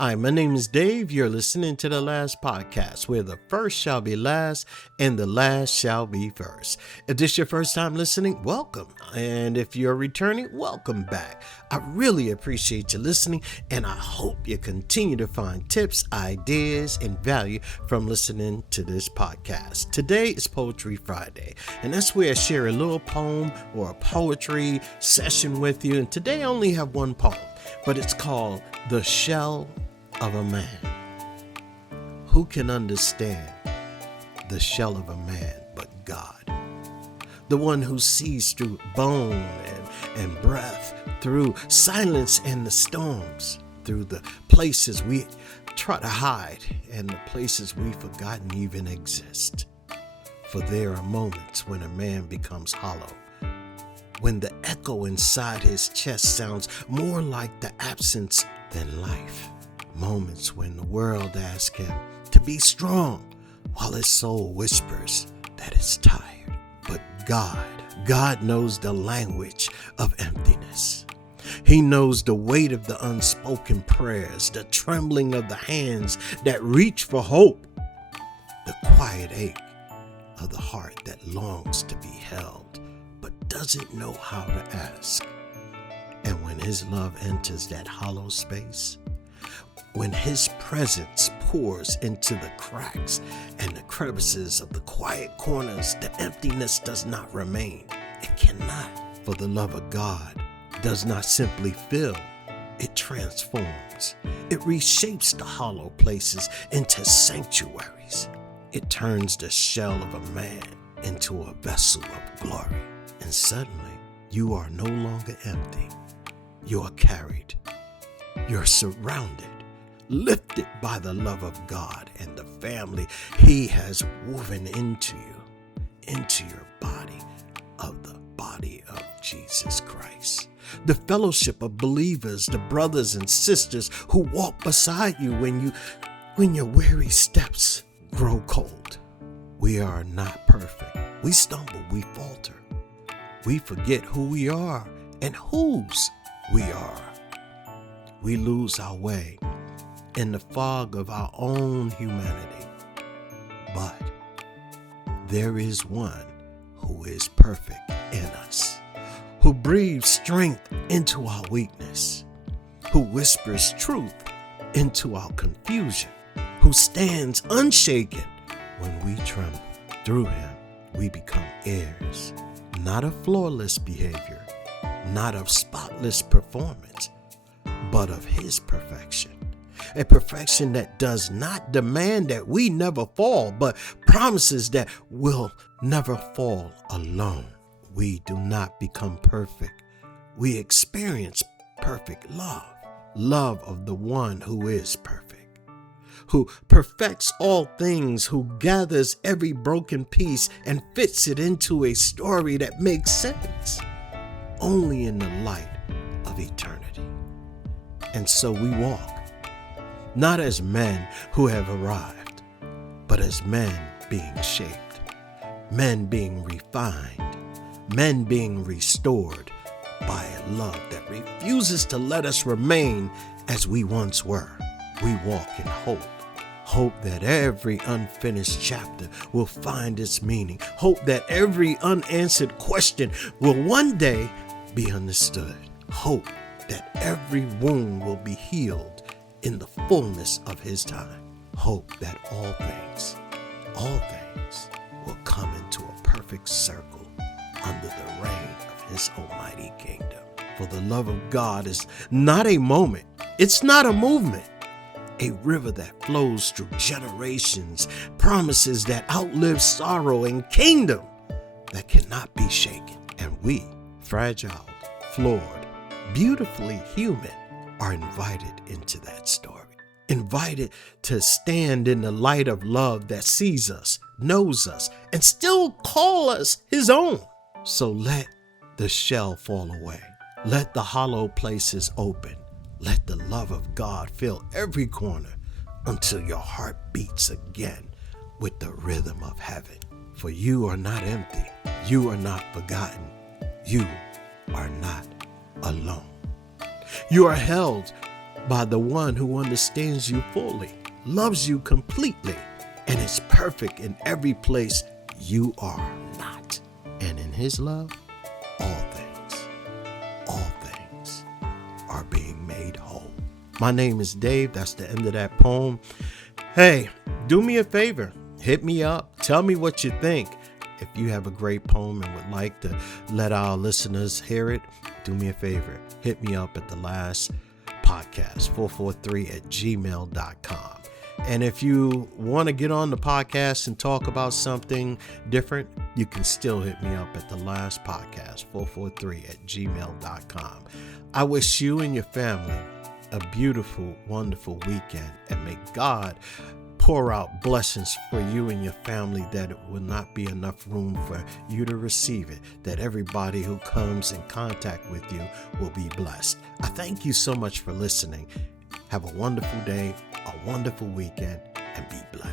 Hi, my name is Dave. You're listening to The Last Podcast, where the first shall be last and the last shall be first. If this is your first time listening, welcome. And if you're returning, welcome back. I really appreciate you listening, and I hope you continue to find tips, ideas, and value from listening to this podcast. Today is Poetry Friday, and that's where I share a little poem or a poetry session with you. And today I only have one poem, but it's called The Shell of a Man. Who can understand the shell of a man but God? The one who sees through bone and breath, through silence and the storms, through the places we try to hide and the places we've forgotten even exist. For there are moments when a man becomes hollow, when the echo inside his chest sounds more like the absence than life. Moments when the world asks him to be strong while his soul whispers that it's tired. But God knows the language of emptiness. He knows the weight of the unspoken prayers, the trembling of the hands that reach for hope, the quiet ache of the heart that longs to be held but doesn't know how to ask. And when his love enters that hollow space, when his presence pours into the cracks and the crevices of the quiet corners, the emptiness does not remain. It cannot, for the love of God does not simply fill, it transforms. It reshapes the hollow places into sanctuaries. It turns the shell of a man into a vessel of glory. And suddenly, you are no longer empty. You are carried. You're surrounded, lifted by the love of God and the family He has woven into you, into your body of the body of Jesus Christ. The fellowship of believers, the brothers and sisters who walk beside you when your weary steps grow cold. We are not perfect. We stumble, we falter. We forget who we are and whose we are. We lose our way in the fog of our own humanity. But there is one who is perfect in us, who breathes strength into our weakness, who whispers truth into our confusion, who stands unshaken when we tremble. Through him, we become heirs, not of flawless behavior, not of spotless performance, but of his perfection. A perfection that does not demand that we never fall, but promises that we'll never fall alone. We do not become perfect. We experience perfect love of the one who is perfect, who perfects all things, who gathers every broken piece and fits it into a story that makes sense only in the light of eternity. And so we walk, not as men who have arrived, but as men being shaped, men being refined, men being restored by a love that refuses to let us remain as we once were. We walk in hope that every unfinished chapter will find its meaning, hope that every unanswered question will one day be understood, hope that every wound will be healed in the fullness of his time. Hope that all things will come into a perfect circle under the reign of his almighty kingdom. For the love of God is not a moment. It's not a movement. A river that flows through generations, promises that outlive sorrow, and kingdom that cannot be shaken. And we, fragile, flawed, beautifully human, are invited into that story. Invited to stand in the light of love that sees us, knows us, and still call us his own. So let the shell fall away. Let the hollow places open. Let the love of God fill every corner until your heart beats again with the rhythm of heaven. For you are not empty. You are not forgotten. You are not alone. You are held by the one who understands you fully, loves you completely, and is perfect in every place you are not. And in his love, all things are being made whole. My name is Dave. That's the end of that poem. Hey, do me a favor. Hit me up. Tell me what you think. If you have a great poem and would like to let our listeners hear it, do me a favor. Hit me up at the last podcast, 443@gmail.com. And if you want to get on the podcast and talk about something different, you can still hit me up at the last podcast, 443@gmail.com. I wish you and your family a beautiful, wonderful weekend, and may God pour out blessings for you and your family, that it will not be enough room for you to receive it, that everybody who comes in contact with you will be blessed. I thank you so much for listening. Have a wonderful day, a wonderful weekend, and be blessed.